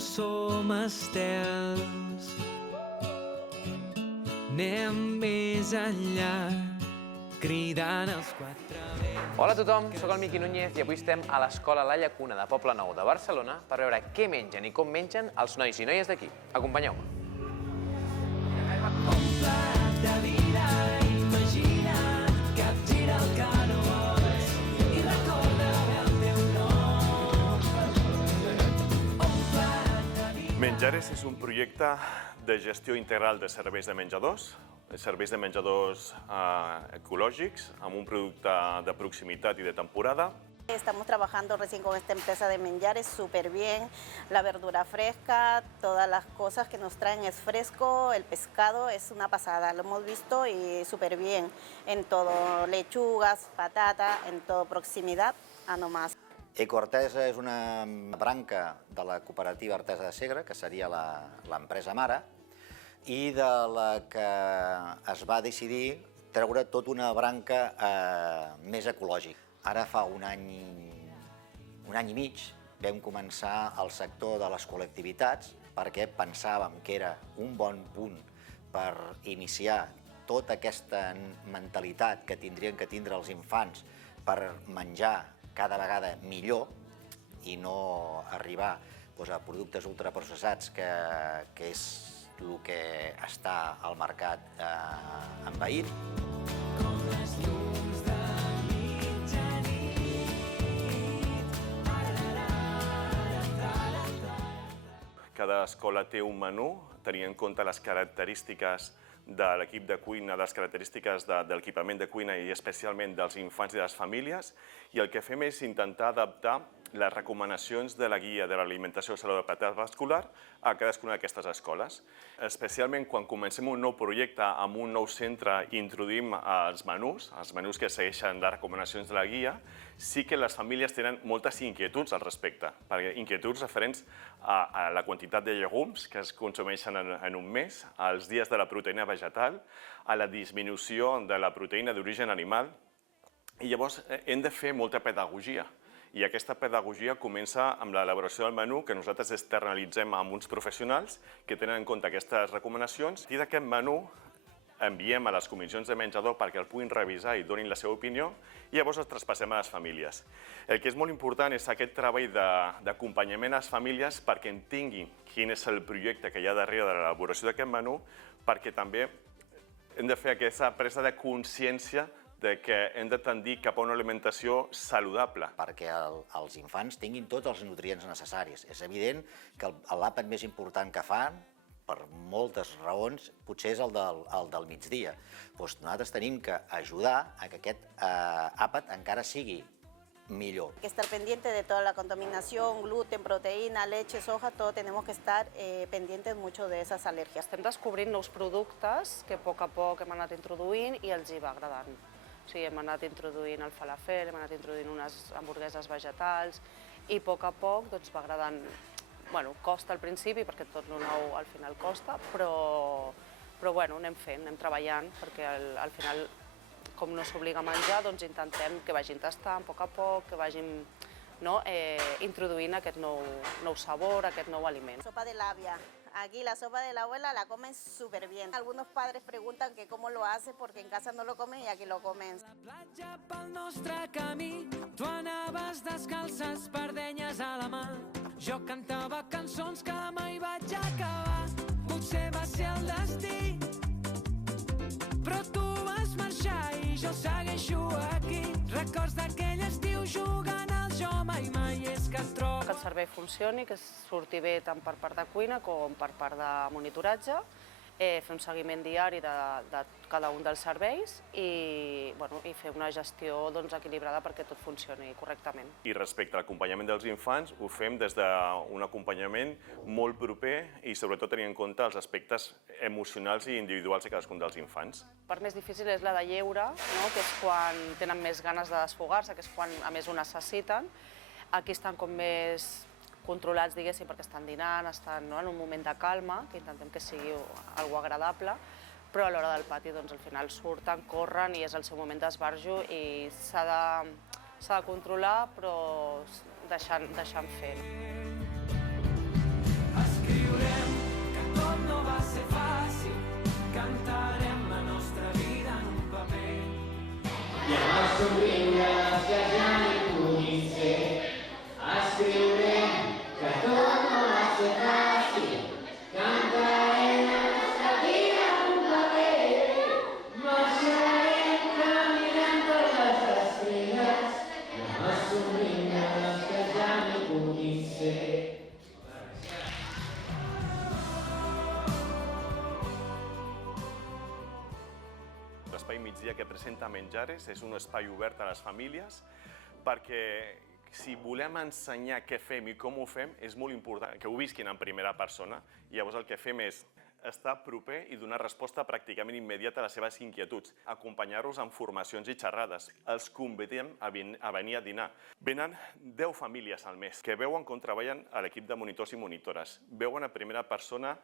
som estels. Anem més enllà, cridant els quatre vents. Hola a tothom, soc el Miqui Núñez i avui estem a l'Escola La Llacuna de Poblenou de Barcelona per veure què mengen i com mengen els nois i noies d'aquí. Acompanyeu-me. Un plat de vida, imagina't, capgira el que no vols i recorda el teu nom. Un plat de vida... Menjares és un projecte de gestió integral de serveis de menjadors ecològics, amb un producte de proximitat i de temporada. Estamos trabajando recién con esta empresa de Menjares súper bien, la verdura fresca, todas las cosas que nos traen es fresco, el pescado es una pasada, lo hemos visto y súper bien en todo, lechugas, patata, en todo, proximidad a no más. Ecoartesa és una branca de la cooperativa Artesa de Segre, que seria l'empresa mare, i de la que es va decidir treure tota una branca més ecològica. Ara fa un any i mig vam començar el sector de les col·lectivitats perquè pensàvem que era un bon punt per iniciar tota aquesta mentalitat que tindrien que tindre els infants per menjar cada vegada millor i no arribar a productes ultraprocessats, que és el que està al mercat envaït. Cada escola té un menú, tenint en compte les característiques de l'equip de cuina, les característiques de l'equipament de cuina i especialment dels infants i de les famílies, i el que fem és intentar adaptar les recomanacions de la guia de l'alimentació saludable escolar a cadascuna d'aquestes escoles. Especialment quan comencem un nou projecte amb un nou centre i introduïm els menús que segueixen les recomanacions de la guia, sí que les famílies tenen moltes inquietuds al respecte, perquè inquietuds referents a la quantitat de llegums que es consumeixen en un mes, als dies de la proteïna vegetal, a la disminució de la proteïna d'origen animal, i llavors hem de fer molta pedagogia. I aquesta pedagogia comença amb l'elaboració del menú que nosaltres externalitzem amb uns professionals que tenen en compte aquestes recomanacions. I d'aquest menú enviem a les comissions de menjador perquè el puguin revisar i donin la seva opinió i llavors el traspassem a les famílies. El que és molt important és aquest treball d'acompanyament a les famílies perquè entenguin quin és el projecte que hi ha darrere de l'elaboració d'aquest menú, perquè també hem de fer aquesta presa de consciència de que hem de tendir cap a una alimentació saludable. Perquè els infants tinguin tots els nutrients necessaris. És evident que l'àpat més important que fan, per moltes raons, potser és el del migdia. Nosaltres tenim que ajudar a que aquest àpat encara sigui millor. Hay que estar pendiente de toda la contaminación, gluten, proteína, leche, soja, todo tenemos que estar pendientes mucho de esas alergias. Estem descobrint nous productes que a poc hem anat introduint i els hi va agradant. O sigui, hem anat introduint el falafel, hem anat introduint unes hamburgueses vegetals i a poc va agradant. Bueno, costa al principi perquè tot el nou al final costa, però anem fent, anem treballant perquè al final, com no s'obliga a menjar, doncs intentem que vagin tastant a poc, que vagin introduint aquest nou sabor, aquest nou aliment. Sopa de labia. Aquí la sopa de la abuela la comen súper bien. Algunos padres preguntan que cómo lo hace porque en casa no lo comen y aquí lo comen. La platja pel nostre camí, tu anaves descalces, perdenyes a la mà. Jo cantava cançons que mai vaig acabar. Potser va ser el destí, però tu vas marxar i jo segueixo aquí. Records d'aquell estiu jugant al jo mai és que et trobo. Que el servei funcioni, que surti bé tant per part de cuina com per part de monitoratge, fer un seguiment diari de cada un dels serveis i fer una gestió equilibrada perquè tot funcioni correctament. I respecte a l'acompanyament dels infants, ho fem des d'un acompanyament molt proper i sobretot tenint en compte els aspectes emocionals i individuals de cadascun dels infants. La part més difícil és la de lleure, que és quan tenen més ganes de desfogar-se, que és quan a més ho necessiten. Aquí estan com més controlats, diguéssim, perquè estan dinant, estan en un moment de calma, que intentem que sigui algo agradable, però a l'hora del pati al final surten, corren i és el seu moment d'esbarjo i s'ha de controlar però deixant fer. família que presenta Menjares, és un espai obert a les famílies, perquè si volem ensenyar què fem i com ho fem, és molt important que ho visquin en primera persona. Llavors el que fem és estar proper i donar resposta pràcticament immediata a les seves inquietuds, acompanyar-los en formacions i xerrades. Els convidem a venir a dinar. Venen 10 famílies al mes que veuen com treballen a l'equip de monitors i monitores. Veuen a primera persona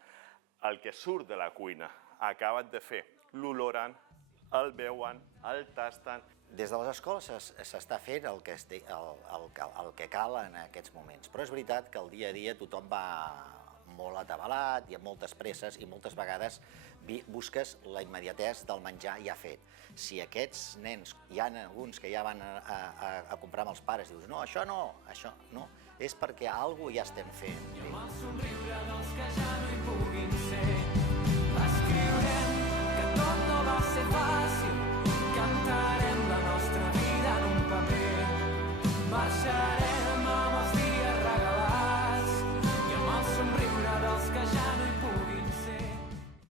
el que surt de la cuina, acabat de fer. L'oloren, el veuen, el tasten. Des de les escoles s'està fent el que cal en aquests moments, però és veritat que el dia a dia tothom va molt atabalat i amb moltes presses i moltes vegades busques la immediatesa del menjar ja fet. Si aquests nens, hi ha alguns que ja van a comprar amb els pares i dius no, això no, és perquè alguna cosa ja estem fent. I amb el somriure dels que ja no hi puguin ser, escriurem que tot no va ser